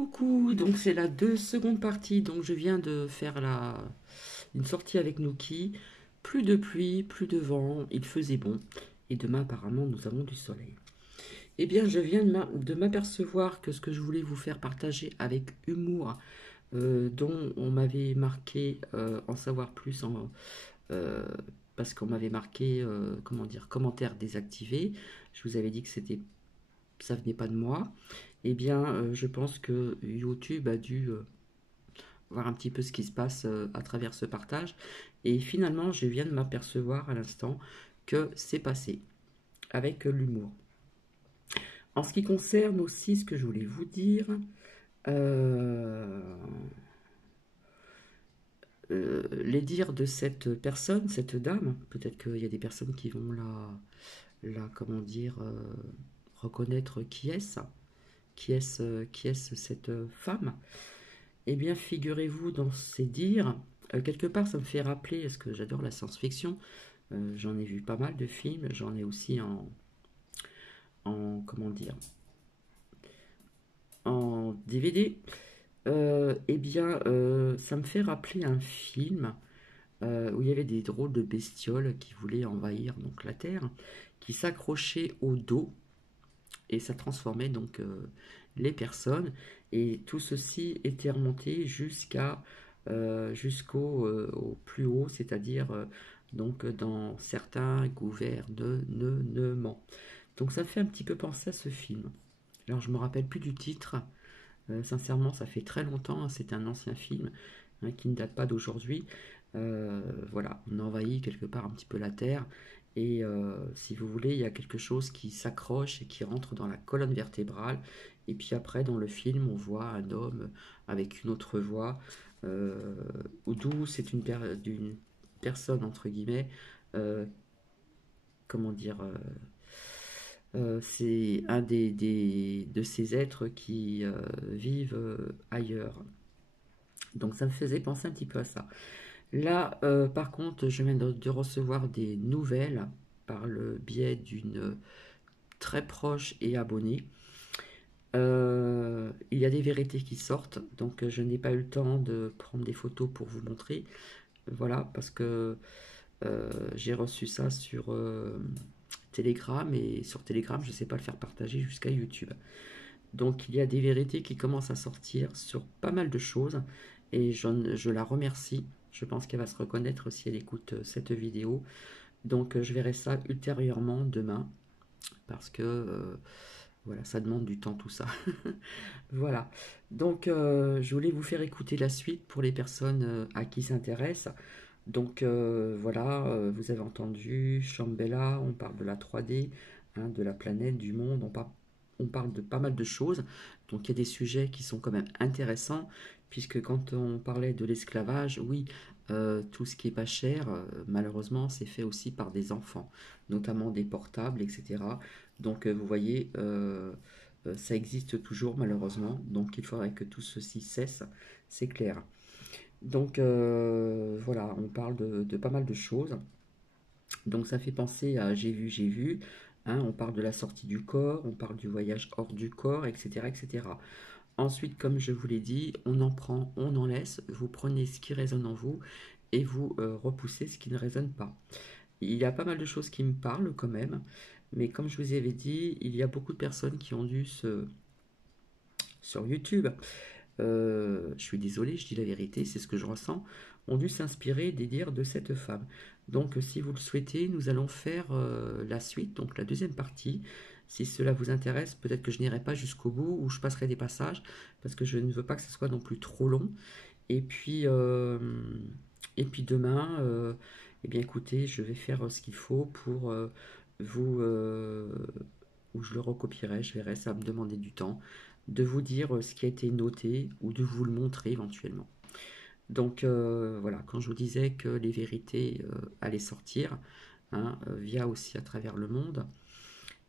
Coucou, donc c'est la seconde partie, donc je viens de faire une sortie avec Nuki, plus de pluie, plus de vent, il faisait bon, et demain apparemment nous avons du soleil. Eh bien je viens de m'apercevoir que ce que je voulais vous faire partager avec humour, dont on m'avait marqué en savoir plus, euh, parce qu'on m'avait marqué, comment dire, commentaire désactivé, je vous avais dit que ça venait pas de moi. Eh bien, je pense que YouTube a dû voir un petit peu ce qui se passe à travers ce partage. Et finalement, je viens de m'apercevoir à l'instant que c'est passé avec l'humour. En ce qui concerne aussi ce que je voulais vous dire, euh, les dires de cette personne, cette dame, peut-être qu'il y a des personnes qui vont comment dire, reconnaître qui est-ce cette femme. Eh bien, figurez-vous dans ces dires, quelque part, ça me fait rappeler, parce que j'adore la science-fiction, j'en ai vu pas mal de films, j'en ai aussi comment dire, en DVD. Eh bien, ça me fait rappeler un film où il y avait des drôles de bestioles qui voulaient envahir donc la Terre, qui s'accrochaient au dos et ça transformait donc les personnes. Et tout ceci était remonté au plus haut, c'est-à-dire donc dans certains gouvernements. Donc ça fait un petit peu penser à ce film. Alors je me rappelle plus du titre. Sincèrement, ça fait très longtemps, hein, c'est un ancien film hein, qui ne date pas d'aujourd'hui. Voilà, on envahit quelque part un petit peu la Terre. Et si vous voulez, il y a quelque chose qui s'accroche et qui rentre dans la colonne vertébrale. Et puis après, dans le film, on voit un homme avec une autre voix, euh, d'où c'est d'une personne, entre guillemets, euh, comment dire, c'est un de ces êtres qui vivent ailleurs. Donc ça me faisait penser un petit peu à ça. Là, par contre, je viens de recevoir des nouvelles par le biais d'une très proche et abonnée. Il y a des vérités qui sortent, donc je n'ai pas eu le temps de prendre des photos pour vous montrer. Voilà, parce que j'ai reçu ça sur Telegram et sur Telegram, je ne sais pas le faire partager jusqu'à YouTube. Donc il y a des vérités qui commencent à sortir sur pas mal de choses et je la remercie. Je pense qu'elle va se reconnaître si elle écoute cette vidéo. Donc je verrai ça ultérieurement demain parce que voilà, ça demande du temps tout ça. Voilà. Donc je voulais vous faire écouter la suite pour les personnes à qui ça intéresse. Donc voilà, vous avez entendu Shambhala, on parle de la 3D, hein, de la planète, du monde, on parle de pas mal de choses. Donc il y a des sujets qui sont quand même intéressants, puisque quand on parlait de l'esclavage, oui, tout ce qui est pas cher, malheureusement, c'est fait aussi par des enfants, notamment des portables, etc. Donc vous voyez, ça existe toujours malheureusement, donc il faudrait que tout ceci cesse, c'est clair. Donc voilà, on parle de pas mal de choses. Donc ça fait penser à j'ai vu. Hein, on parle de la sortie du corps, on parle du voyage hors du corps, etc., etc. Ensuite, comme je vous l'ai dit, on en prend, on en laisse. Vous prenez ce qui résonne en vous et vous repoussez ce qui ne résonne pas. Il y a pas mal de choses qui me parlent quand même, mais comme je vous avais dit, il y a beaucoup de personnes qui ont dû sur YouTube, je suis désolé, je dis la vérité, c'est ce que je ressens, ont dû s'inspirer des dires de cette femme. Donc, si vous le souhaitez, nous allons faire la suite, donc la deuxième partie. Si cela vous intéresse, peut-être que je n'irai pas jusqu'au bout ou je passerai des passages parce que je ne veux pas que ce soit non plus trop long. Et puis, euh, et puis demain, eh bien écoutez, je vais faire ce qu'il faut pour vous, ou je le recopierai, je verrai, ça va me demander du temps, de vous dire ce qui a été noté ou de vous le montrer éventuellement. Donc voilà, quand je vous disais que les vérités allaient sortir, hein, via aussi à travers le monde,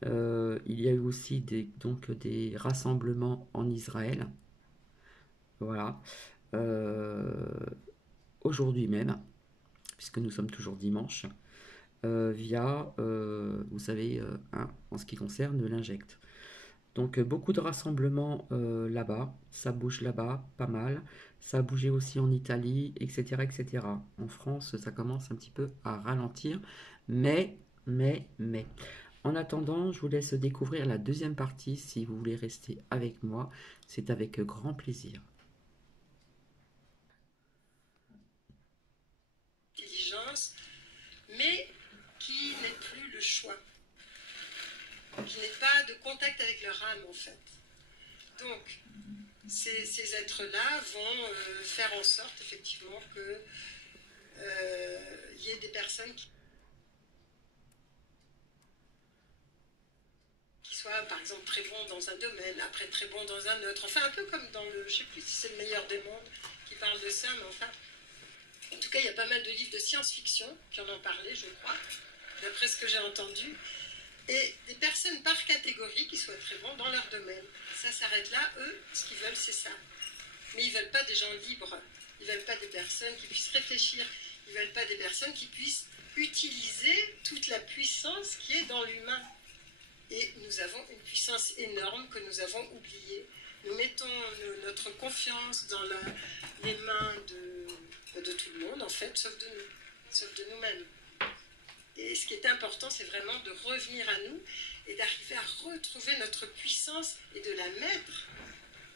il y a eu aussi donc des rassemblements en Israël, voilà, euh, aujourd'hui même, puisque nous sommes toujours dimanche, via, vous savez, hein, en ce qui concerne l'injecte. Donc beaucoup de rassemblements là-bas, ça bouge là-bas, pas mal. Ça a bougé aussi en Italie, etc., etc. En France, ça commence un petit peu à ralentir, mais. En attendant, je vous laisse découvrir la deuxième partie si vous voulez rester avec moi. C'est avec grand plaisir. Intelligence, mais qui n'est plus le choix, qui n'est pas de contact avec leur âme en fait. Donc, ces êtres-là vont faire en sorte effectivement que y ait des personnes qui soient par exemple très bons dans un domaine, après très bons dans un autre. Enfin, un peu comme dans le, je sais plus si c'est le meilleur des mondes qui parle de ça, mais enfin, en tout cas, il y a pas mal de livres de science-fiction qui en ont parlé, je crois, d'après ce que j'ai entendu. Et des personnes par catégorie qui soient très bons dans leur domaine. Ça s'arrête là, eux, ce qu'ils veulent, c'est ça. Mais ils ne veulent pas des gens libres, ils ne veulent pas des personnes qui puissent réfléchir, ils ne veulent pas des personnes qui puissent utiliser toute la puissance qui est dans l'humain. Et nous avons une puissance énorme que nous avons oubliée. Nous mettons notre confiance dans les mains de tout le monde, en fait, sauf de nous, sauf de nous-mêmes. Et ce qui est important, c'est vraiment de revenir à nous et d'arriver à retrouver notre puissance et de la mettre,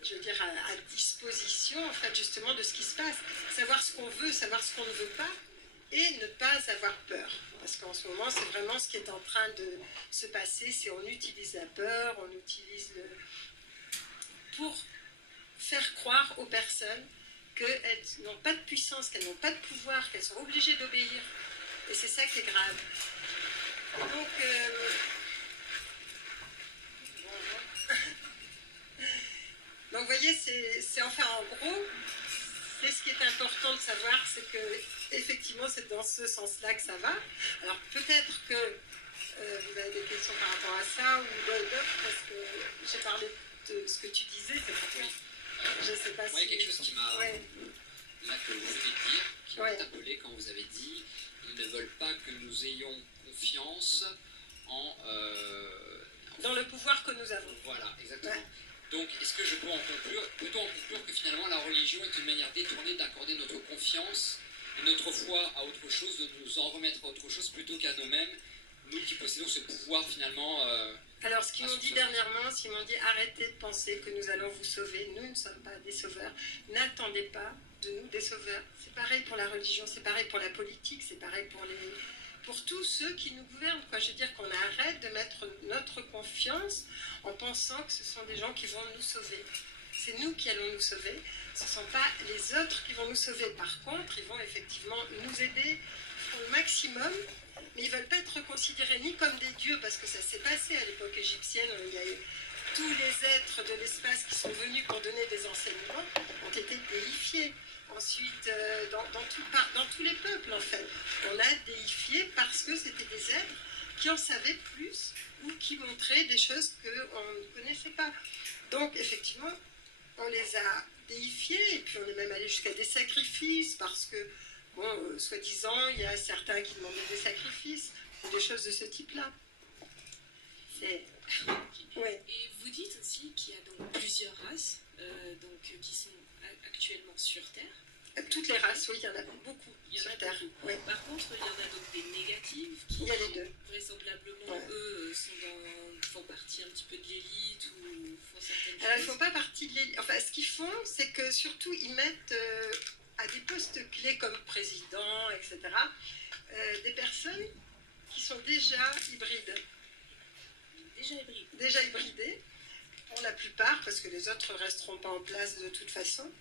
je veux dire, à disposition, en fait, justement, de ce qui se passe. Savoir ce qu'on veut, savoir ce qu'on ne veut pas, et ne pas avoir peur. Parce qu'en ce moment, c'est vraiment ce qui est en train de se passer, c'est on utilise la peur, on utilise pour faire croire aux personnes qu'elles n'ont pas de puissance, qu'elles n'ont pas de pouvoir, qu'elles sont obligées d'obéir. Et c'est ça qui est grave. Et donc, donc vous voyez, c'est enfin en gros, c'est ce qui est important de savoir, c'est que effectivement c'est dans ce sens-là que ça va. Alors peut-être que vous avez des questions par rapport à ça ou d'autres, parce que j'ai parlé de ce que tu disais, c'est pour ça. Je ne sais pas si. Il y a quelque chose qui m'a. Ouais. Là, que vous venez de dire, qui m'a interpellé quand vous avez dit ils ne veulent pas que nous ayons confiance en. Dans le pouvoir que nous avons. Voilà, exactement. Ouais. Donc, est-ce que je peux en conclure, peut-on en conclure que finalement la religion est une manière détournée d'accorder notre confiance et notre foi à autre chose, de nous en remettre à autre chose plutôt qu'à nous-mêmes, nous qui possédons ce pouvoir finalement. Alors, ce qu'ils m'ont dit dernièrement, c'est qu'ils m'ont dit arrêtez de penser que nous allons vous sauver. Nous ne sommes pas des sauveurs. N'attendez pas de nous des sauveurs. C'est pareil pour la religion, c'est pareil pour la politique, c'est pareil pour tous ceux qui nous gouvernent. Quoi. Je veux dire qu'on arrête de mettre notre confiance en pensant que ce sont des gens qui vont nous sauver. C'est nous qui allons nous sauver. Ce ne sont pas les autres qui vont nous sauver. Par contre, ils vont effectivement nous aider au maximum. Mais ils ne veulent pas être considérés ni comme des dieux, parce que ça s'est passé à l'époque égyptienne. Il y a eu tous les êtres de l'espace qui sont venus pour donner des enseignements ont été déifiés. Ensuite, dans tous les peuples, en fait, on a déifié parce que c'était des êtres qui en savaient plus ou qui montraient des choses qu'on ne connaissait pas. Donc, effectivement, on les a déifiés et puis on est même allé jusqu'à des sacrifices parce que, bon, soi-disant, il y a certains qui demandaient des sacrifices ou des choses de ce type-là. Ouais. Et vous dites aussi qu'il y a donc plusieurs races qui sont actuellement sur Terre. Toutes les races, oui, il y en a beaucoup sur Terre. Oui. Par contre, il y en a donc des négatives qui, il y a les deux. Vraisemblablement, eux, font partie un petit peu de l'élite ou font certaines choses. Alors, ils ne font pas partie de l'élite. Enfin, ce qu'ils font, c'est que surtout, ils mettent à des postes clés comme président, etc., des personnes qui sont déjà hybrides. Déjà hybridées, pour la plupart, parce que les autres ne resteront pas en place de toute façon.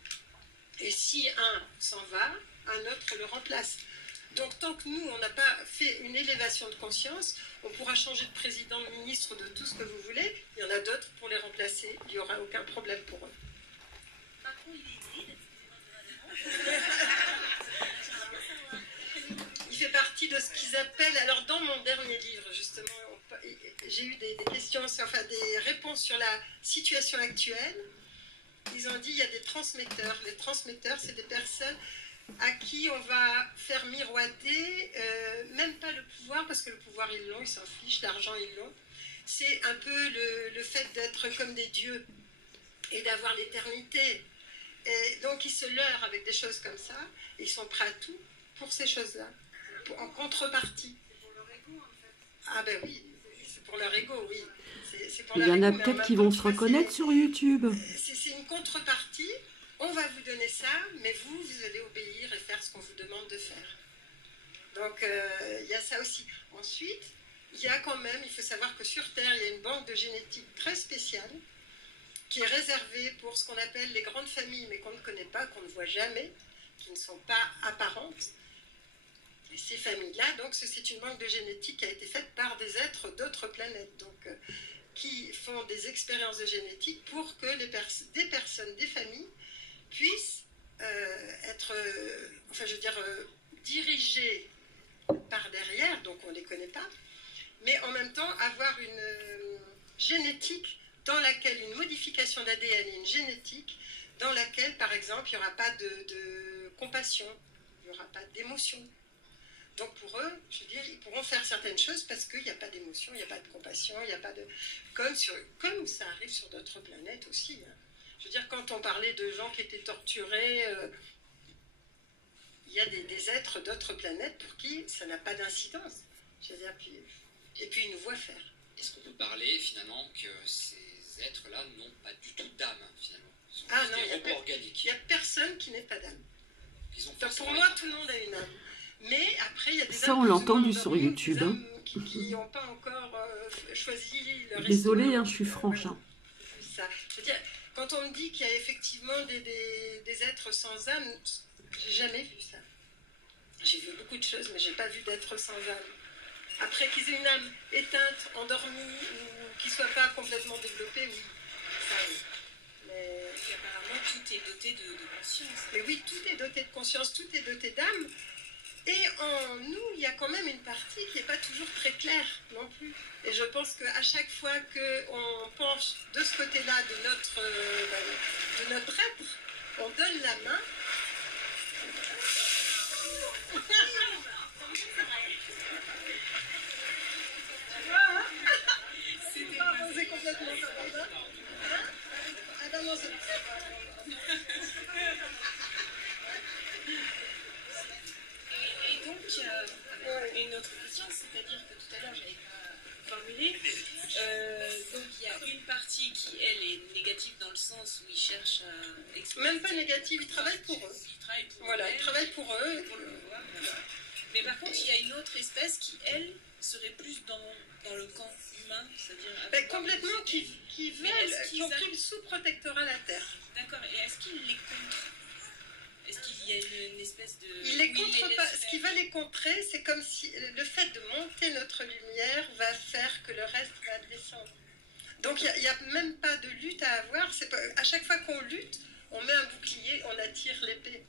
Et si un s'en va, un autre le remplace. Donc tant que nous, on n'a pas fait une élévation de conscience, on pourra changer de président, de ministre, de tout ce que vous voulez. Il y en a d'autres pour les remplacer. Il n'y aura aucun problème pour eux. Macron, il est hybride. Il fait partie de ce qu'ils appellent... Alors dans mon dernier livre, justement, j'ai eu des questions, enfin des réponses sur la situation actuelle. Ils ont dit qu'il y a des transmetteurs. Les transmetteurs, c'est des personnes à qui on va faire miroiter, même pas le pouvoir, parce que le pouvoir ils l'ont, ils s'en fichent, l'argent ils l'ont, c'est un peu le fait d'être comme des dieux et d'avoir l'éternité. Et donc ils se leurrent avec des choses comme ça, et ils sont prêts à tout pour ces choses-là, en contrepartie. C'est pour leur ego en fait. Ah ben oui, c'est pour leur ego, oui. Il y en a peut-être qui vont se reconnaître sur YouTube. C'est une contrepartie, on va vous donner ça, mais vous allez obéir et faire ce qu'on vous demande de faire. Donc il y a ça aussi. Ensuite, il y a quand même, il faut savoir que sur Terre, il y a une banque de génétique très spéciale, qui est réservée pour ce qu'on appelle les grandes familles, mais qu'on ne connaît pas, qu'on ne voit jamais, qui ne sont pas apparentes. Et ces familles-là, donc c'est une banque de génétique qui a été faite par des êtres d'autres planètes, donc qui font des expériences de génétique pour que des personnes, des familles, puissent être, enfin je veux dire, dirigées par derrière, donc on ne les connaît pas, mais en même temps avoir une génétique dans laquelle une modification d'ADN et une génétique dans laquelle, par exemple, il n'y aura pas de compassion, il n'y aura pas d'émotion. Donc pour eux, je veux dire, ils pourront faire certaines choses parce qu'il n'y a pas d'émotion, il n'y a pas de compassion, il n'y a pas de... Comme ça arrive sur d'autres planètes aussi. Hein. Je veux dire, quand on parlait de gens qui étaient torturés, il y a des êtres d'autres planètes pour qui ça n'a pas d'incidence. Je veux dire, et puis ils nous voient faire. Est-ce qu'on peut parler finalement que ces êtres-là n'ont pas du tout d'âme, finalement? Ils sont non, des robots organiques. Il n'y a personne qui n'ait pas d'âme. Donc pour moi, tout le monde a une âme. Mais après, il y a des ça, âmes on l'a entendu plus sur YouTube. Des âmes qui n'ont pas encore choisi leur Désolée, hein, je suis franche. Hein. Ça. Je veux dire, quand on me dit qu'il y a effectivement des êtres sans âme, j'ai jamais vu ça. J'ai vu beaucoup de choses, mais j'ai pas vu d'êtres sans âme. Après qu'ils aient une âme éteinte, endormie, ou qu'ils ne soient pas complètement développés, oui. Ça, oui. Mais apparemment, tout est doté de conscience. Mais oui, tout est doté de conscience, tout est doté d'âme. Et en nous, il y a quand même une partie qui n'est pas toujours très claire non plus. Et je pense qu'à chaque fois qu'on penche de ce côté-là de notre être, on donne la main. C'est complètement ça. Ah non, c'est... Et donc, une autre question, c'est-à-dire que tout à l'heure, j'avais pas formulé. Donc, il y a une partie qui, elle, est négative dans le sens où ils cherchent à... Même pas négative, ils travaillent pour eux. Ils travaillent pour eux. Pour le voir, voilà. Mais par contre, il y a une autre espèce qui, elle, serait plus dans le camp humain, c'est-à-dire... complètement, qui ont pris le sous-protectorat la Terre. D'accord, et est-ce qu'ils les contrent? Est-ce qu'il y a une espèce de... Ils les contrent pas. Ce qui va les contrer, c'est comme si le fait de monter notre lumière va faire que le reste va descendre. Donc il n'y a même pas de lutte à avoir. À chaque fois qu'on lutte, on met un bouclier, on attire l'épée.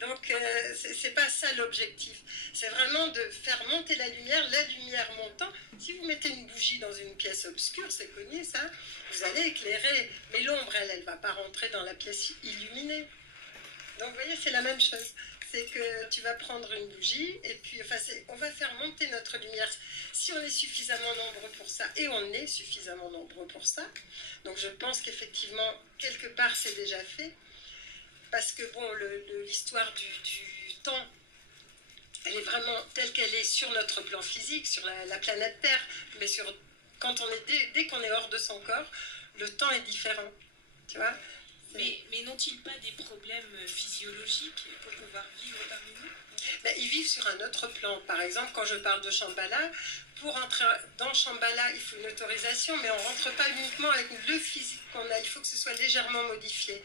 Donc c'est pas ça l'objectif. C'est vraiment de faire monter la lumière montant. Si vous mettez une bougie dans une pièce obscure, c'est connu ça, vous allez éclairer. Mais l'ombre, elle va pas rentrer dans la pièce illuminée. Donc vous voyez, c'est la même chose. C'est que tu vas prendre une bougie et puis on va faire monter notre lumière si on est suffisamment nombreux pour ça. Et on est suffisamment nombreux pour ça. Donc je pense qu'effectivement, quelque part, c'est déjà fait. Parce que bon, l'histoire du temps, elle est vraiment telle qu'elle est sur notre plan physique, sur la planète Terre. Mais dès qu'on est hors de son corps, le temps est différent. Tu vois ? Mais n'ont-ils pas des problèmes physiologiques pour pouvoir vivre parmi nous? Ils vivent sur un autre plan. Par exemple, quand je parle de Shambhala, pour entrer dans Shambhala, il faut une autorisation, mais on ne rentre pas uniquement avec le physique qu'on a. Il faut que ce soit légèrement modifié.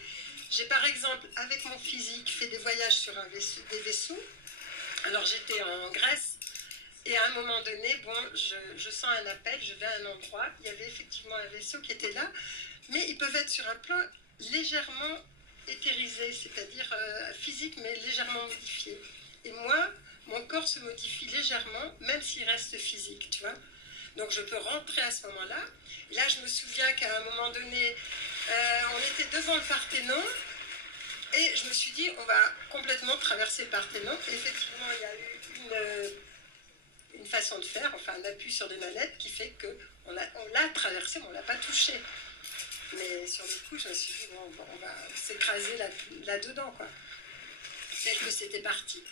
J'ai par exemple, avec mon physique, fait des voyages sur des vaisseaux. Alors j'étais en Grèce, et à un moment donné, je sens un appel, je vais à un endroit, il y avait effectivement un vaisseau qui était là, mais ils peuvent être sur un plan légèrement éthérisé, c'est-à-dire physique, mais légèrement modifié. Et moi, mon corps se modifie légèrement, même s'il reste physique, tu vois. Donc je peux rentrer à ce moment-là. Et là, je me souviens qu'à un moment donné, on était devant le Parthénon, et je me suis dit, on va complètement traverser le Parthénon. Et effectivement, il y a eu une façon de faire, enfin un appui sur des manettes qui fait qu'on l'a traversé, mais on ne l'a pas touché. Mais sur le coup, je me suis dit, bon, on va s'écraser là-dedans, quoi. Tel que c'était parti.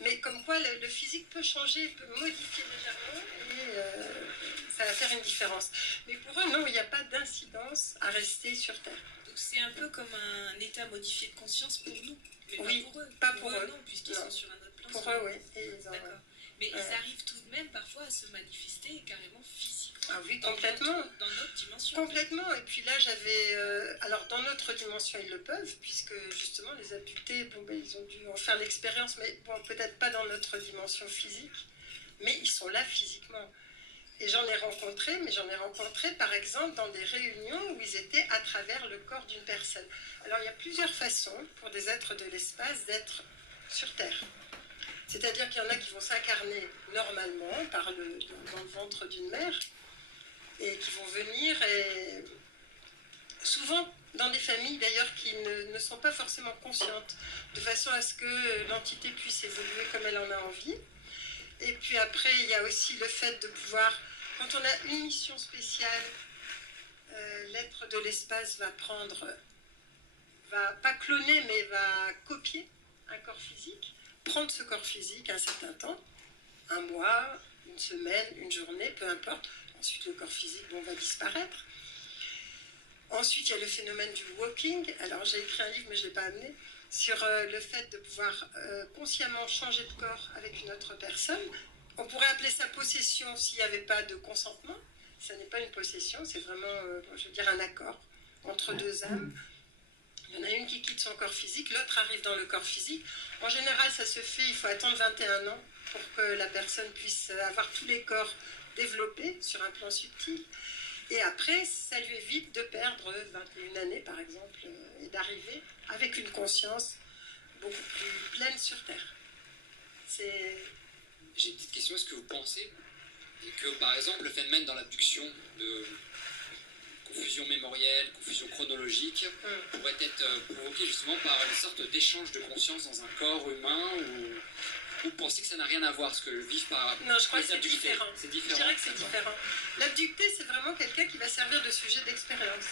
Mais comme quoi, le physique peut changer, peut modifier légèrement, et ça va faire une différence. Mais pour eux, non, il n'y a pas d'incidence à rester sur Terre. Donc c'est un peu comme un état modifié de conscience pour nous, mais oui, pas pour eux. Pas pour eux. Non, puisqu'ils sont sur un autre plan. Pour eux, oui. D'accord. Mais ils arrivent tout de même parfois à se manifester carrément physiquement. Ah oui, complètement. Dans notre dimension. Complètement. Et puis là, j'avais... alors, dans notre dimension, ils le peuvent, puisque justement, les adultés, bon, ben, ils ont dû en faire l'expérience, mais bon, peut-être pas dans notre dimension physique, mais ils sont là physiquement. Et j'en ai rencontré, par exemple, dans des réunions où ils étaient à travers le corps d'une personne. Alors, il y a plusieurs façons pour des êtres de l'espace d'être sur Terre. C'est-à-dire qu'il y en a qui vont s'incarner normalement dans le ventre d'une mère et qui vont venir, et souvent dans des familles d'ailleurs qui ne sont pas forcément conscientes, de façon à ce que l'entité puisse évoluer comme elle en a envie. Et puis après, il y a aussi le fait de pouvoir, quand on a une mission spéciale, l'être de l'espace va pas cloner, mais va copier un corps physique, prendre ce corps physique un certain temps, un mois, une semaine, une journée, peu importe. Ensuite, le corps physique va disparaître. Ensuite, il y a le phénomène du walking. Alors, j'ai écrit un livre, mais je ne l'ai pas amené, sur le fait de pouvoir consciemment changer de corps avec une autre personne. On pourrait appeler ça possession s'il n'y avait pas de consentement. Ça n'est pas une possession, c'est vraiment, je veux dire, un accord entre deux âmes. Il y en a une qui quitte son corps physique, l'autre arrive dans le corps physique. En général, ça se fait, il faut attendre 21 ans pour que la personne puisse avoir tous les corps développés sur un plan subtil. Et après, ça lui évite de perdre 21 années, par exemple, et d'arriver avec une conscience beaucoup plus pleine sur Terre. J'ai une petite question, est-ce que vous pensez que, par exemple, le phénomène dans l'abduction de confusion mémorielle, confusion chronologique, pourrait être provoqué justement par une sorte d'échange de conscience dans un corps humain, ou vous pensez que ça n'a rien à voir, ce que vivent par non, je crois que c'est abductés. différent. C'est différent. Je dirais que c'est différent. L'abducté, c'est vraiment quelqu'un qui va servir de sujet d'expérience.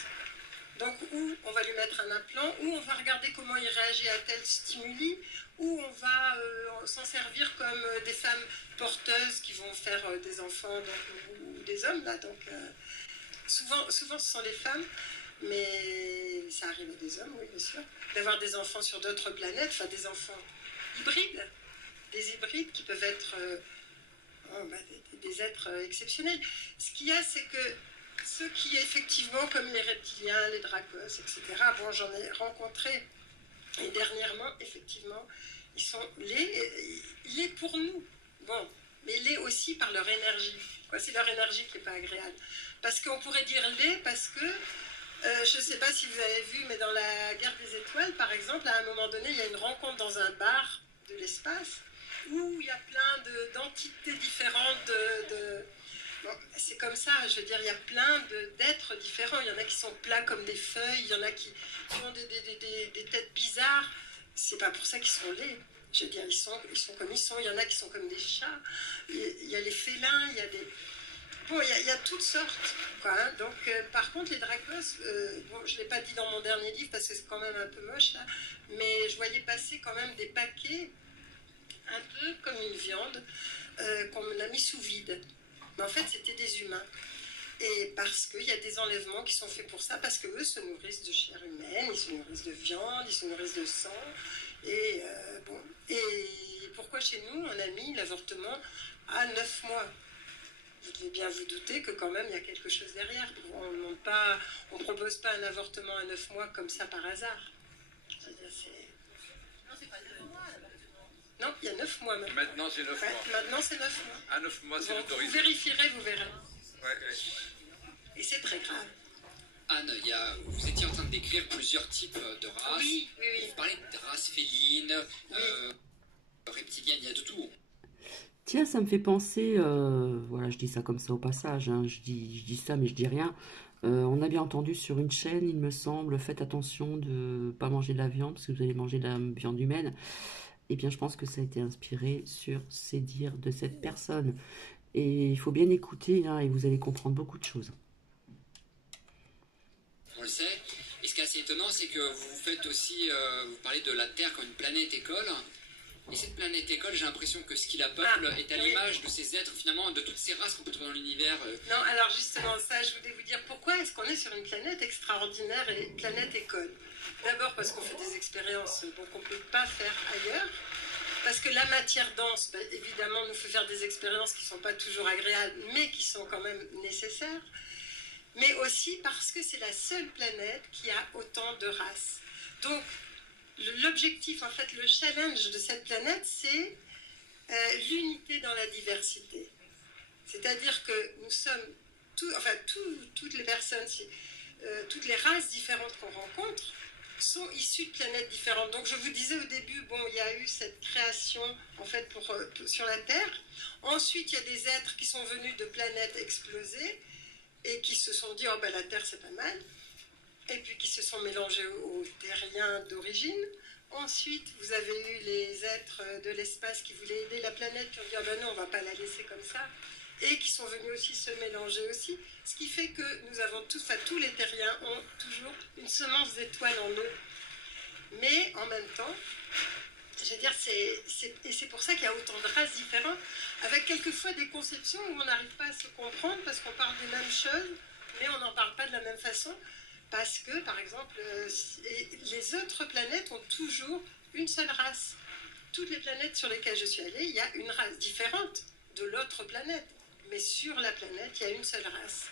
Donc, où on va lui mettre un implant, où on va regarder comment il réagit à tel stimuli, où on va s'en servir comme des femmes porteuses qui vont faire des enfants, donc, ou des hommes, là. Donc, souvent, ce sont les femmes, mais ça arrive à des hommes, oui, bien sûr, d'avoir des enfants sur d'autres planètes, enfin des enfants hybrides, des hybrides qui peuvent être des êtres exceptionnels. Ce qu'il y a, c'est que ceux qui, effectivement, comme les reptiliens, les dracos, etc., bon, j'en ai rencontré, et dernièrement, effectivement, ils sont laids pour nous, bon, mais laids aussi par leur énergie. C'est leur énergie qui n'est pas agréable. Parce qu'on pourrait dire laids parce que, je ne sais pas si vous avez vu, mais dans la Guerre des Étoiles, par exemple, à un moment donné, il y a une rencontre dans un bar de l'espace où il y a plein d'entités différentes, Bon, c'est comme ça, je veux dire, il y a plein d'êtres différents. Il y en a qui sont plats comme des feuilles, il y en a qui ont des têtes bizarres. C'est pas pour ça qu'ils sont laids. Je veux dire, ils sont comme ils sont. Il y en a qui sont comme des chats. Il y a les félins, il y a des... Bon, il y a toutes sortes, quoi, hein. Donc, par contre, les dracos, bon, je ne l'ai pas dit dans mon dernier livre parce que c'est quand même un peu moche, là, mais je voyais passer quand même des paquets, un peu comme une viande, qu'on a mis sous vide. Mais en fait, c'était des humains. Et parce qu'il y a des enlèvements qui sont faits pour ça, parce qu'eux se nourrissent de chair humaine, ils se nourrissent de viande, ils se nourrissent de sang. Et bon. Et pourquoi chez nous, on a mis l'avortement à 9 mois? Vous devez bien vous douter que quand même, il y a quelque chose derrière. On ne propose pas un avortement à 9 mois comme ça par hasard. C'est-à-dire, non, c'est pas 9 mois, l'avortement. Non, il y a 9 mois maintenant. Maintenant, c'est 9 mois. Maintenant, c'est 9 mois. À 9 mois, c'est autorisé. Vous vérifierez, vous verrez. Ouais. Et c'est très grave. Anne, vous étiez en train de décrire plusieurs types de races. Oui. Vous parlez de races félines, reptiliennes, il y a de tout. Tiens, ça me fait penser, voilà, je dis ça comme ça au passage, hein, je dis ça mais je dis rien. On a bien entendu sur une chaîne, il me semble, faites attention de ne pas manger de la viande parce que vous allez manger de la viande humaine. eh bien je pense que ça a été inspiré sur ces dires de cette personne. Et il faut bien écouter, hein, et vous allez comprendre beaucoup de choses. On le sait. Et ce qui est assez étonnant, c'est que vous faites aussi, vous parlez de la Terre comme une planète école. Et cette planète école, j'ai l'impression que ce qui la peuple est à l'image de ces êtres, finalement, de toutes ces races qu'on peut trouver dans l'univers. Non, alors justement, ça, je voulais vous dire pourquoi est-ce qu'on est sur une planète extraordinaire et planète école. D'abord parce qu'on fait des expériences qu'on ne peut pas faire ailleurs. Parce que la matière dense, ben, évidemment, nous fait faire des expériences qui ne sont pas toujours agréables, mais qui sont quand même nécessaires. Mais aussi parce que c'est la seule planète qui a autant de races. Donc, l'objectif, en fait, le challenge de cette planète, c'est l'unité dans la diversité. C'est-à-dire que nous sommes, toutes les personnes, toutes les races différentes qu'on rencontre sont issues de planètes différentes. Donc je vous disais au début, bon, il y a eu cette création en fait sur la Terre. Ensuite, il y a des êtres qui sont venus de planètes explosées et qui se sont dit, oh ben la Terre c'est pas mal. Et puis qui se sont mélangés aux terriens d'origine. Ensuite, vous avez eu les êtres de l'espace qui voulaient aider la planète, qui ont dit, ah ben non, on va pas la laisser comme ça. Et qui sont venus aussi se mélanger aussi. Ce qui fait que nous avons tous les terriens ont toujours une semence d'étoiles en eux. Mais en même temps, je veux dire, c'est pour ça qu'il y a autant de races différentes, avec quelquefois des conceptions où on n'arrive pas à se comprendre parce qu'on parle des mêmes choses, mais on n'en parle pas de la même façon. Parce que, par exemple, les autres planètes ont toujours une seule race. Toutes les planètes sur lesquelles je suis allée, il y a une race différente de l'autre planète. Mais sur la planète, il y a une seule race.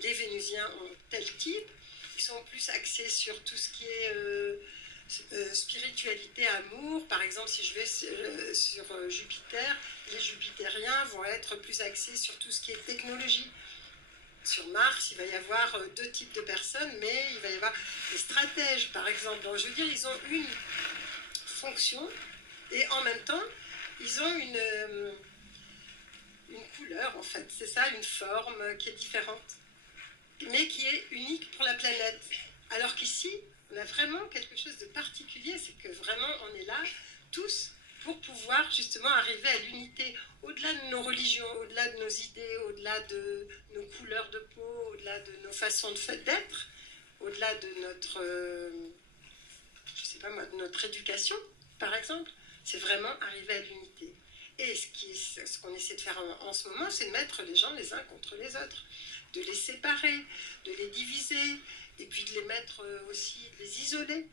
Les Vénusiens ont tel type, ils sont plus axés sur tout ce qui est spiritualité, amour. Par exemple, si je vais sur Jupiter, les Jupitériens vont être plus axés sur tout ce qui est technologie. Sur Mars, il va y avoir deux types de personnes, mais il va y avoir des stratèges, par exemple. Donc, je veux dire, ils ont une fonction et en même temps, ils ont une couleur, en fait. C'est ça, une forme qui est différente, mais qui est unique pour la planète. Alors qu'ici, on a vraiment quelque chose de particulier, c'est que vraiment, on est là, tous, pour pouvoir justement arriver à l'unité, au-delà de nos religions, au-delà de nos idées, au-delà de nos couleurs de peau, au-delà de nos façons d'être, au-delà de notre, je sais pas moi, de notre éducation, par exemple, c'est vraiment arriver à l'unité. Et ce qu'on essaie de faire en ce moment, c'est de mettre les gens les uns contre les autres, de les séparer, de les diviser, et puis de les mettre aussi, de les isoler.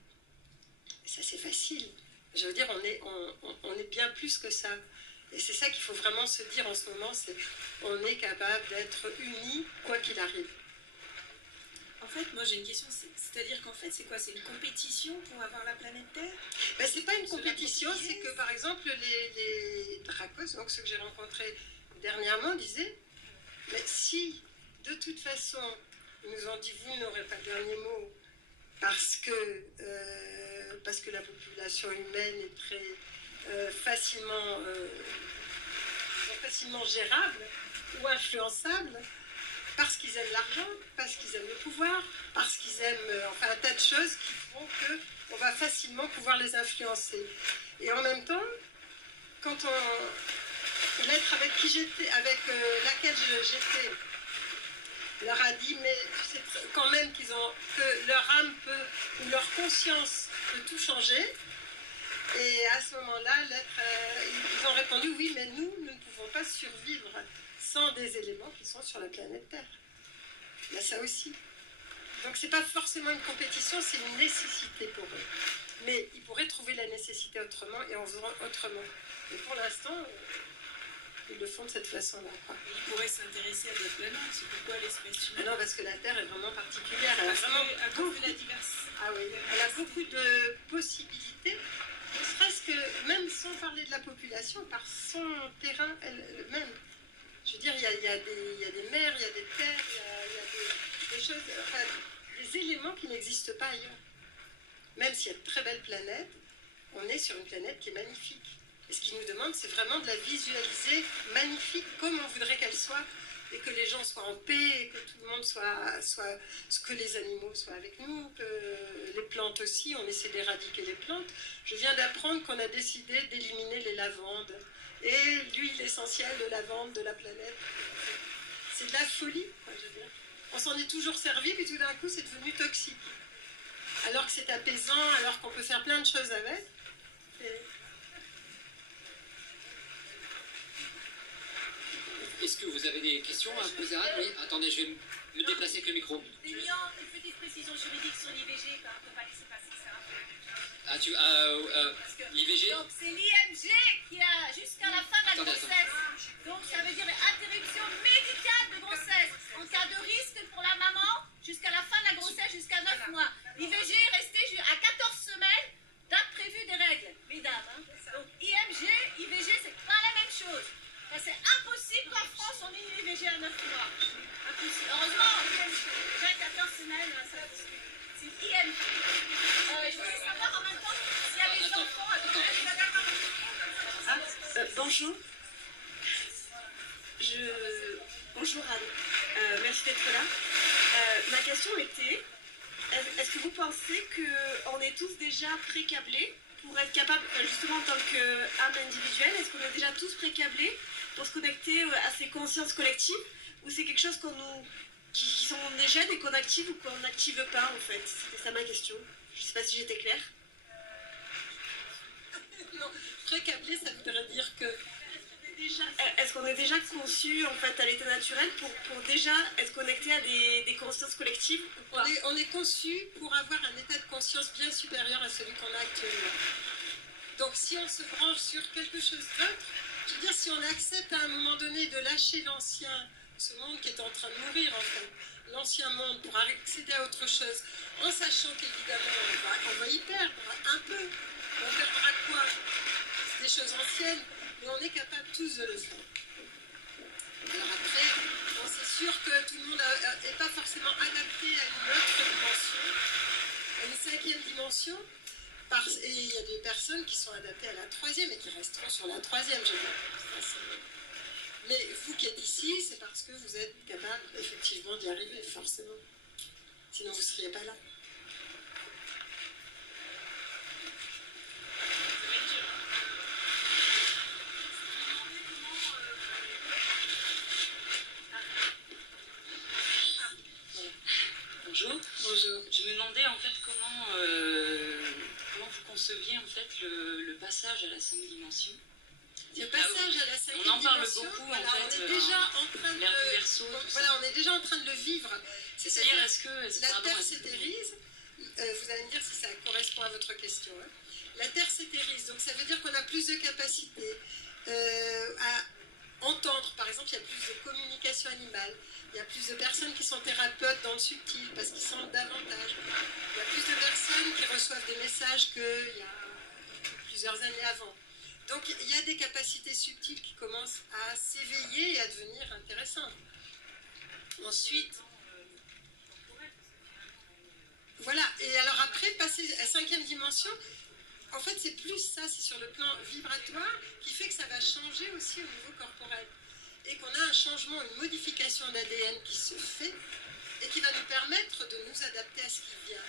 Et ça, c'est facile. Je veux dire, on est bien plus que ça. Et c'est ça qu'il faut vraiment se dire en ce moment, c'est on est capable d'être unis, quoi qu'il arrive. En fait, moi j'ai une question, c'est-à-dire qu'en fait, c'est quoi? C'est une compétition pour avoir la planète Terre? Ben, c'est pas une compétition, c'est que par exemple, les Dracos, donc ceux que j'ai rencontrés dernièrement, disaient mais si de toute façon, ils nous ont dit vous n'aurez pas le dernier mot parce que la population humaine est très facilement gérable ou influençable, parce qu'ils aiment l'argent, parce qu'ils aiment le pouvoir, parce qu'ils aiment enfin un tas de choses qui font qu'on va facilement pouvoir les influencer. Et en même temps, quand l'être avec qui j'étais, avec laquelle j'étais, leur a dit, mais tu sais quand même que leur âme peut, ou leur conscience peut tout changer. Et à ce moment-là, ils ont répondu, oui, mais nous ne pouvons pas survivre sans des éléments qui sont sur la planète Terre. Il y a ça aussi. Donc c'est pas forcément une compétition, c'est une nécessité pour eux. Mais ils pourraient trouver la nécessité autrement et en faisant autrement. Mais pour l'instant, ils le font de cette façon-là. Ils pourraient s'intéresser à d'autres planètes. C'est pourquoi l'espèce humaine. Ah non, parce que la Terre est vraiment particulière. Elle a vraiment beaucoup de la diversité. Ah oui, elle a beaucoup de possibilités. Ne serait-ce que, même sans parler de la population, par son terrain elle-même. Je veux dire, il y a des mers, il y a des terres, il y a des choses, enfin, des éléments qui n'existent pas ailleurs. Même s'il y a de très belles planètes, on est sur une planète qui est magnifique. Et ce qu'ils nous demandent, c'est vraiment de la visualiser magnifique comme on voudrait qu'elle soit. et que les gens soient en paix, et que tout le monde que les animaux soient avec nous, que les plantes aussi, on essaie d'éradiquer les plantes. Je viens d'apprendre qu'on a décidé d'éliminer les lavandes et l'huile essentielle de lavande de la planète. C'est de la folie, quoi, je veux dire. On s'en est toujours servi, puis tout d'un coup, c'est devenu toxique. Alors que c'est apaisant, alors qu'on peut faire plein de choses avec. Est-ce que vous avez des questions à poser à Anne? Oui, attendez, je vais me déplacer avec le micro. Une petite précision juridique sur l'IVG, on ne peut pas laisser passer ça. Ah, l'IVG? Donc c'est l'IMG qui a jusqu'à la fin de la grossesse. Donc ça veut dire interruption médicale de grossesse. En cas de risque pour la maman, jusqu'à la fin de la grossesse, jusqu'à 9 mois. L'IVG est resté à 14 semaines, date prévue des règles, mesdames. Hein. Donc IMG, IVG, c'est pas la même chose. C'est impossible qu'en France on ait une IVG à 9 mois. Impossible. Heureusement, déjà 14 semaines, ça discute. C'est IMG. Je voulais savoir en même temps s'il y a des enfants à bonjour. Bonjour Anne. Merci d'être là. Ma question était, est-ce que vous pensez qu'on est tous déjà pré-câblés pour être capable, justement en tant qu'âme individuelle, est-ce qu'on est déjà tous pré-câblés pour se connecter à ces consciences collectives, ou c'est quelque chose qui sont des gènes et qu'on active ou qu'on n'active pas en fait? C'était ça ma question. Je ne sais pas si j'étais claire. Non, pré-câblé, ça voudrait dire que... Est-ce qu'on est déjà conçu en fait à l'état naturel pour déjà être connecté à des consciences collectives ou pas? On est conçu pour avoir un état de conscience bien supérieur à celui qu'on a actuellement. Donc si on se branche sur quelque chose d'autre, je veux dire, si on accepte à un moment donné de lâcher l'ancien, ce monde qui est en train de mourir en fait, l'ancien monde pour accéder à autre chose, en sachant qu'évidemment on va y perdre un peu. On perdra quoi? Des choses anciennes, mais on est capable tous de le faire. Alors après, bon, c'est sûr que tout le monde n'est pas forcément adapté à une autre dimension, à une 5e dimension, et il y a des personnes qui sont adaptées à la 3e et qui resteront sur la 3e, je veux dire. Mais vous qui êtes ici, c'est parce que vous êtes capable effectivement d'y arriver, forcément. Sinon vous ne seriez pas là. Bonjour. Bonjour. Je me demandais en fait comment vous conceviez en fait le passage à la 5e dimension. Le passage à la 5e dimension, on en parle beaucoup voilà, en fait. on est déjà en train de l'ère du Verseau, voilà, on est déjà en train de le vivre. C'est-à-dire est-ce que la Terre s'éthérise? Vous allez me dire si ça correspond à votre question. Hein. La Terre s'éthérise, donc ça veut dire qu'on a plus de capacité à entendre. Par exemple, il y a plus de communication animale. Il y a plus de personnes qui sont thérapeutes dans le subtil parce qu'ils sentent davantage. Il y a plus de personnes qui reçoivent des messages qu'il y a plusieurs années avant. Donc il y a des capacités subtiles qui commencent à s'éveiller et à devenir intéressantes. Ensuite, voilà. Et alors après, passer à la 5e dimension, en fait c'est plus ça, c'est sur le plan vibratoire qui fait que ça va changer aussi au niveau corporel. Et qu'on a un changement, une modification d'ADN qui se fait et qui va nous permettre de nous adapter à ce qui vient.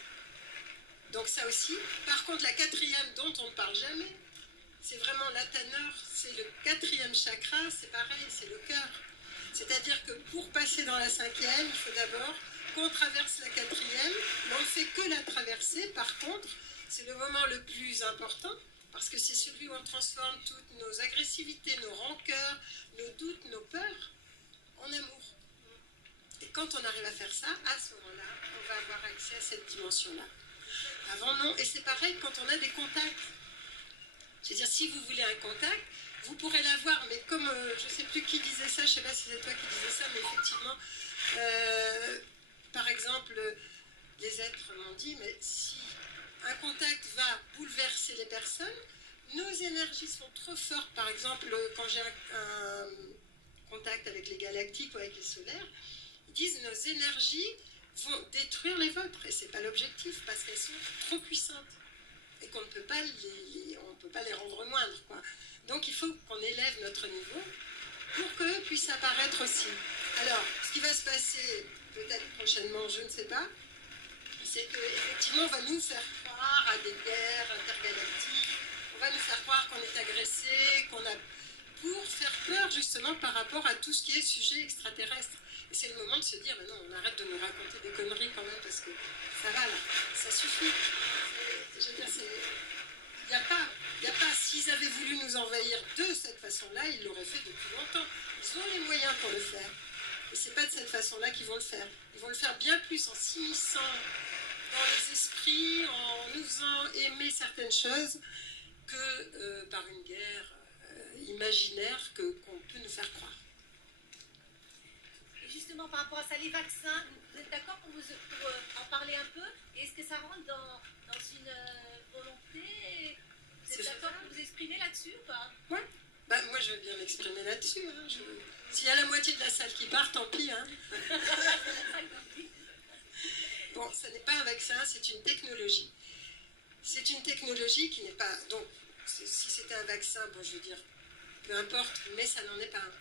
Donc ça aussi. Par contre, la 4e dont on ne parle jamais, c'est vraiment l'athaneur, c'est le 4e chakra, c'est pareil, c'est le cœur. C'est-à-dire que pour passer dans la 5e, il faut d'abord qu'on traverse la 4e, mais on ne fait que la traverser. Par contre, c'est le moment le plus important, parce que c'est celui où on transforme toutes nos agressivités, nos rancœurs, nos doutes, nos peurs, en amour. Et quand on arrive à faire ça, à ce moment-là, on va avoir accès à cette dimension-là. Avant, non. Et c'est pareil quand on a des contacts. C'est-à-dire, si vous voulez un contact, vous pourrez l'avoir, mais comme, je ne sais plus qui disait ça, je ne sais pas si c'est toi qui disais ça, mais effectivement, par exemple, les êtres m'ont dit, mais si un contact va bouleverser les personnes, nos énergies sont trop fortes. Par exemple, quand j'ai un contact avec les galactiques ou avec les solaires, ils disent nos énergies vont détruire les vôtres, et ce n'est pas l'objectif, parce qu'elles sont trop puissantes, et qu'on ne peut pas les rendre moindres, quoi. Donc il faut qu'on élève notre niveau pour qu'eux puissent apparaître aussi. Alors, ce qui va se passer, peut-être prochainement, je ne sais pas, c'est qu'effectivement, on va nous faire croire à des guerres intergalactiques, on va nous faire croire qu'on est agressé, qu'on a... pour faire peur, justement, par rapport à tout ce qui est sujet extraterrestre. Et c'est le moment de se dire, mais non, on arrête de nous raconter des conneries quand même, parce que ça va là, ça suffit. Je veux dire, il n'y a pas, s'ils avaient voulu nous envahir de cette façon-là, ils l'auraient fait depuis longtemps. Ils ont les moyens pour le faire. Et c'est pas de cette façon-là qu'ils vont le faire. Ils vont le faire bien plus en s'immisçant dans les esprits, en nous faisant aimer certaines choses, que par une guerre imaginaire qu'on peut nous faire croire. Et justement, par rapport à ça, les vaccins, vous êtes d'accord pour en parler un peu? Est-ce que ça rentre dans une volonté? Vous êtes d'accord pour vous exprimer là-dessus ou pas? Oui. Bah, moi, je veux bien m'exprimer là-dessus. Hein. S'il y a la moitié de la salle qui part, tant pis. Hein. Bon, ce n'est pas un vaccin, c'est une technologie. C'est une technologie qui n'est pas... Donc, si c'était un vaccin, bon, je veux dire, peu importe, mais ça n'en est pas un.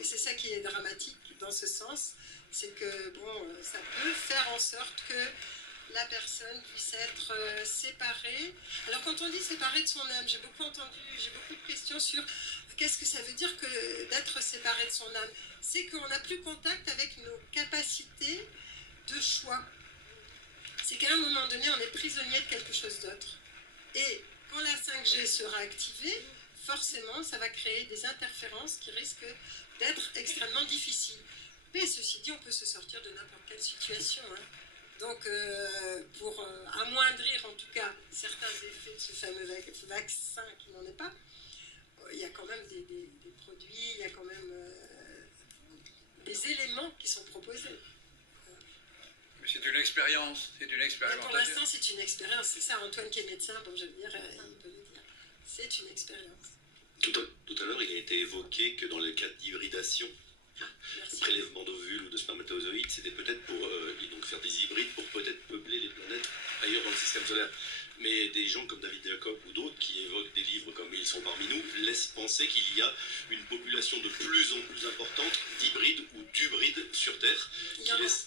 Et c'est ça qui est dramatique dans ce sens, c'est que, bon, ça peut faire en sorte que la personne puisse être séparée. Alors, quand on dit séparée de son âme, j'ai beaucoup de questions sur qu'est-ce que ça veut dire que d'être séparé de son âme. C'est qu'on n'a plus contact avec nos capacités de choix. C'est qu'à un moment donné, on est prisonnier de quelque chose d'autre. Et quand la 5G sera activée, forcément, ça va créer des interférences qui risquent d'être extrêmement difficiles. Mais ceci dit, on peut se sortir de n'importe quelle situation. Hein. Donc, pour amoindrir en tout cas certains effets de ce fameux vaccin qui n'en est pas, il y a quand même des produits, il y a quand même des éléments qui sont proposés. Mais c'est une expérience, c'est une expérimentation. Pour l'instant, c'est une expérience. C'est ça, Antoine qui est médecin, bon, je veux dire, il peut le dire. C'est une expérience. Tout à l'heure, il a été évoqué que dans le cas d'hybridation, prélèvement d'ovules ou de spermatozoïdes, c'était peut-être pour donc faire des hybrides pour peut-être peupler les planètes ailleurs dans le système solaire. Mais des gens comme David Jacob ou d'autres qui évoquent des livres comme Ils sont parmi nous laissent penser qu'il y a une population de plus en plus importante d'hybrides ou d'hybrides sur Terre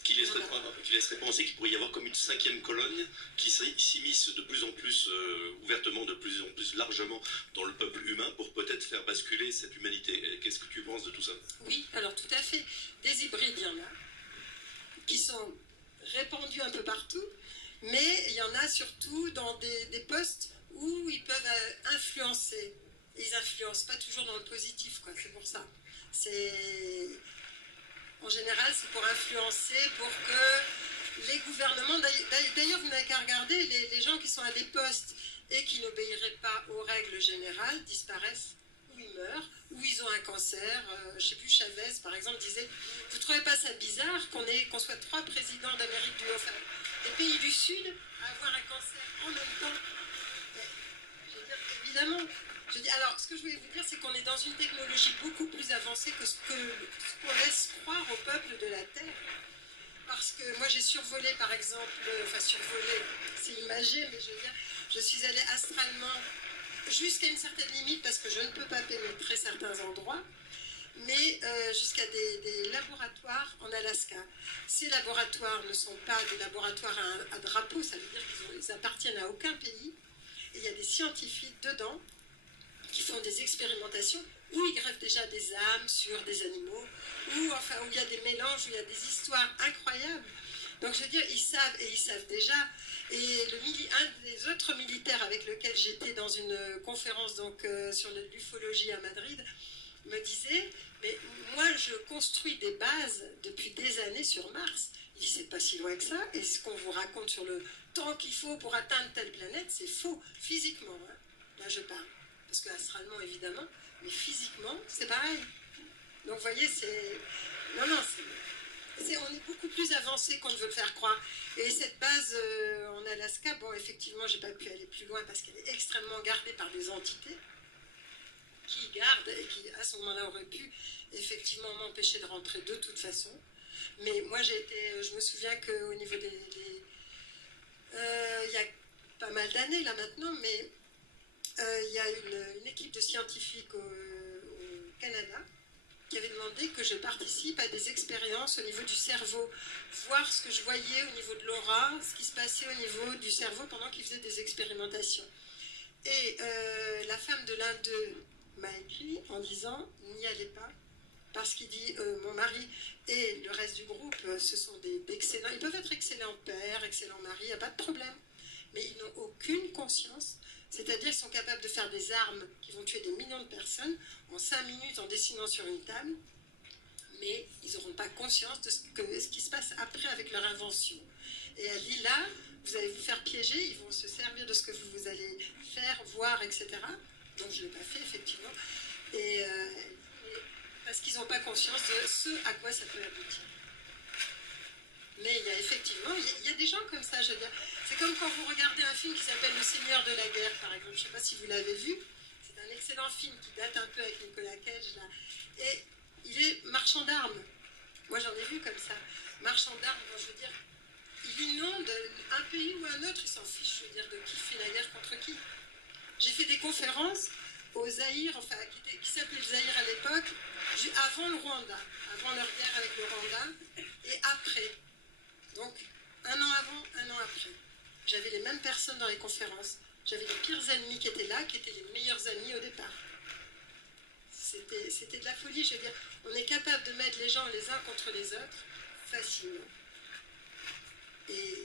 qui laisserait penser qu'il pourrait y avoir comme une 5e colonne qui s'immisce de plus en plus ouvertement, de plus en plus largement dans le peuple humain pour peut-être faire basculer cette humanité. Qu'est-ce que tu penses de tout ça? Oui, alors tout à fait. Des hybrides, il y en a qui sont répandus un peu partout. Mais il y en a surtout dans des postes où ils peuvent influencer. Ils n'influencent pas toujours dans le positif, quoi. C'est pour ça. En général, c'est pour influencer, pour que les gouvernements... D'ailleurs, vous n'avez qu'à regarder, les gens qui sont à des postes et qui n'obéiraient pas aux règles générales disparaissent, ou ils meurent, ou ils ont un cancer. Je ne sais plus, Chavez, par exemple, disait « Vous ne trouvez pas ça bizarre qu'on soit 3 présidents d'Amérique du Nord, des pays du Sud, à avoir un cancer en même temps ?» Je veux dire, évidemment. Alors, ce que je voulais vous dire, c'est qu'on est dans une technologie beaucoup plus avancée que ce qu'on laisse croire au peuple de la Terre. Parce que moi, j'ai survolé, par exemple, enfin survolé, c'est imagé, mais je veux dire, je suis allée astralement jusqu'à une certaine limite, parce que je ne peux pas pénétrer certains endroits, mais jusqu'à des laboratoires en Alaska. Ces laboratoires ne sont pas des laboratoires à drapeau, ça veut dire qu'ils appartiennent à aucun pays, et il y a des scientifiques dedans qui font des expérimentations où ils greffent déjà des âmes sur des animaux, où il y a des mélanges, où il y a des histoires incroyables. Donc je veux dire, ils savent déjà. Et un des autres militaires avec lequel j'étais dans une conférence sur l'ufologie à Madrid me disait, mais moi je construis des bases depuis des années sur Mars. Il dit, c'est pas si loin que ça, et ce qu'on vous raconte sur le temps qu'il faut pour atteindre telle planète, c'est faux, physiquement. Hein. Là je parle. Parce que astralement, évidemment, mais physiquement, c'est pareil. Donc, vous voyez, on est beaucoup plus avancé qu'on ne veut le faire croire. Et cette base en Alaska, bon, effectivement, j'ai pas pu aller plus loin parce qu'elle est extrêmement gardée par des entités qui gardent et qui, à ce moment-là, auraient pu effectivement m'empêcher de rentrer de toute façon. Mais moi, je me souviin qu'au niveau il y a pas mal d'années, là, maintenant, mais... il y a une équipe de scientifiques au Canada qui avait demandé que je participe à des expériences au niveau du cerveau, voir ce que je voyais au niveau de l'aura, ce qui se passait au niveau du cerveau pendant qu'il faisait des expérimentations. Et la femme de l'un d'eux m'a écrit en disant « n'y allez pas ». Parce qu'il dit, mon mari et le reste du groupe, ce sont d'excellents, ils peuvent être excellents pères, excellents maris, il n'y a pas de problème. Mais ils n'ont aucune conscience, c'est-à-dire qu'ils sont capables de faire des armes qui vont tuer des millions de personnes en 5 minutes en dessinant sur une table, mais ils n'auront pas conscience de ce qui se passe après avec leur invention. Et elle dit là, vous allez vous faire piéger, ils vont se servir de ce que vous allez faire, voir, etc. Donc je ne l'ai pas fait, effectivement. Et parce qu'ils n'ont pas conscience de ce à quoi ça peut aboutir. Mais il y a effectivement, il y a des gens comme ça, je veux dire. C'est comme quand vous regardez un film qui s'appelle Le Seigneur de la Guerre, par exemple. Je ne sais pas si vous l'avez vu. C'est un excellent film qui date un peu avec Nicolas Cage, là. Et il est marchand d'armes. Moi, j'en ai vu comme ça. Marchand d'armes, je veux dire, il inonde un pays ou un autre, il s'en fiche, je veux dire, de qui fait la guerre contre qui. J'ai fait des conférences au Zaïre, enfin, qui s'appelait le Zaïre à l'époque, avant le Rwanda, avant leur guerre avec le Rwanda, et après. Donc, un an avant, un an après. J'avais les mêmes personnes dans les conférences. J'avais les pires ennemis qui étaient là, qui étaient les meilleurs amis au départ. C'était de la folie, je veux dire. On est capable de mettre les gens les uns contre les autres facilement. Et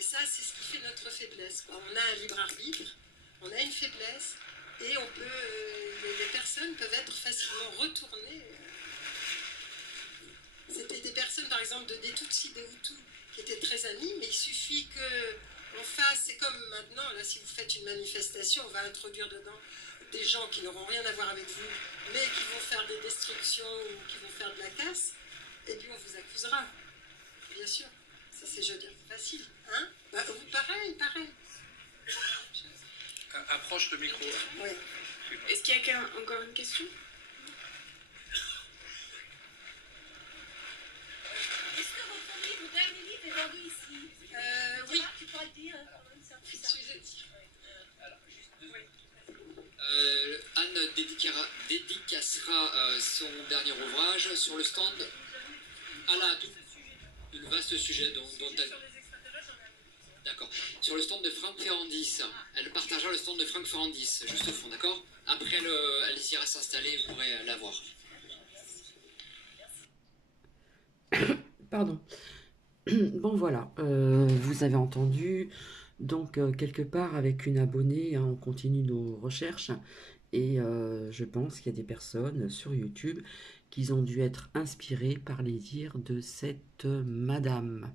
ça, c'est ce qui fait notre faiblesse, quoi. On a un libre arbitre, on a une faiblesse, et on peut, les personnes peuvent être facilement retournées. C'était des personnes, par exemple, des Tutsis, des Hutus, qui étaient très amis, mais il suffit qu'on fasse, c'est comme maintenant, là, si vous faites une manifestation, on va introduire dedans des gens qui n'auront rien à voir avec vous, mais qui vont faire des destructions ou qui vont faire de la casse, et puis on vous accusera, bien sûr. Ça, c'est, je veux dire, facile, hein? Bah, pareil. Approche le micro. Oui. Est-ce qu'il y a encore une question? Est-ce que votre livre, dernier livre, est vendu ici? Oui. Tu pourrais le dire Anne dédicacera son dernier ouvrage sur le stand. Le vaste sujet dont elle... D'accord. Sur le stand de Franck Ferrandis. Elle partagera le stand de Franck Ferrandis, juste au fond, d'accord? Après, elle ira s'installer, vous pourrez la voir. Pardon. Bon, voilà. Vous avez entendu. Donc, quelque part, avec une abonnée, hein, on continue nos recherches. Et je pense qu'il y a des personnes sur YouTube qui ont dû être inspirées par les dires de cette madame.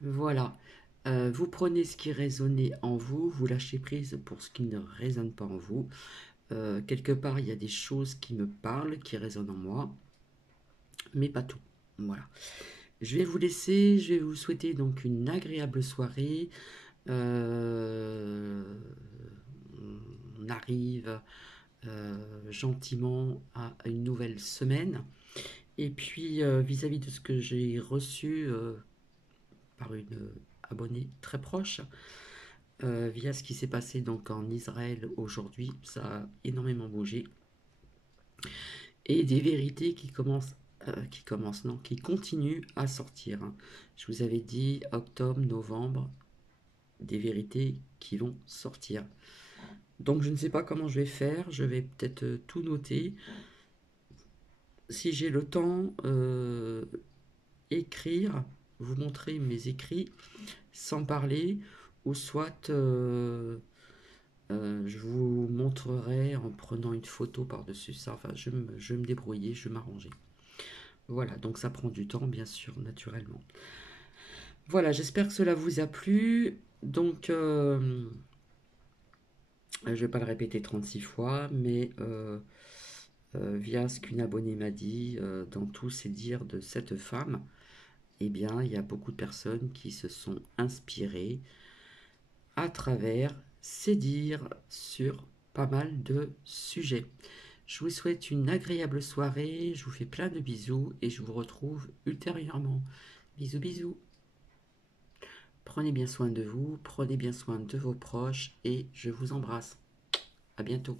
Voilà. Vous prenez ce qui résonnait en vous, vous lâchez prise pour ce qui ne résonne pas en vous. Quelque part, il y a des choses qui me parlent, qui résonnent en moi, mais pas tout. Voilà. Je vais vous laisser, je vais vous souhaiter donc une agréable soirée. On arrive gentiment à une nouvelle semaine. Et puis, vis-à-vis de ce que j'ai reçu par une abonnée très proche, via ce qui s'est passé donc en Israël aujourd'hui, ça a énormément bougé. Et des vérités qui continuent à sortir. Je vous avais dit octobre, novembre, des vérités qui vont sortir. Donc je ne sais pas comment je vais faire, je vais peut-être tout noter. Si j'ai le temps, écrire, vous montrer mes écrits sans parler, ou soit je vous montrerai en prenant une photo par-dessus ça. Enfin, je vais me débrouiller, je vais m'arranger. Voilà, donc ça prend du temps, bien sûr, naturellement. Voilà, j'espère que cela vous a plu. Donc, je ne vais pas le répéter 36 fois, mais via ce qu'une abonnée m'a dit, dans tous ces dires de cette femme, eh bien, il y a beaucoup de personnes qui se sont inspirées à travers ces dires sur pas mal de sujets. Je vous souhaite une agréable soirée, je vous fais plein de bisous et je vous retrouve ultérieurement. Bisous, bisous. Prenez bien soin de vous, prenez bien soin de vos proches et je vous embrasse. À bientôt.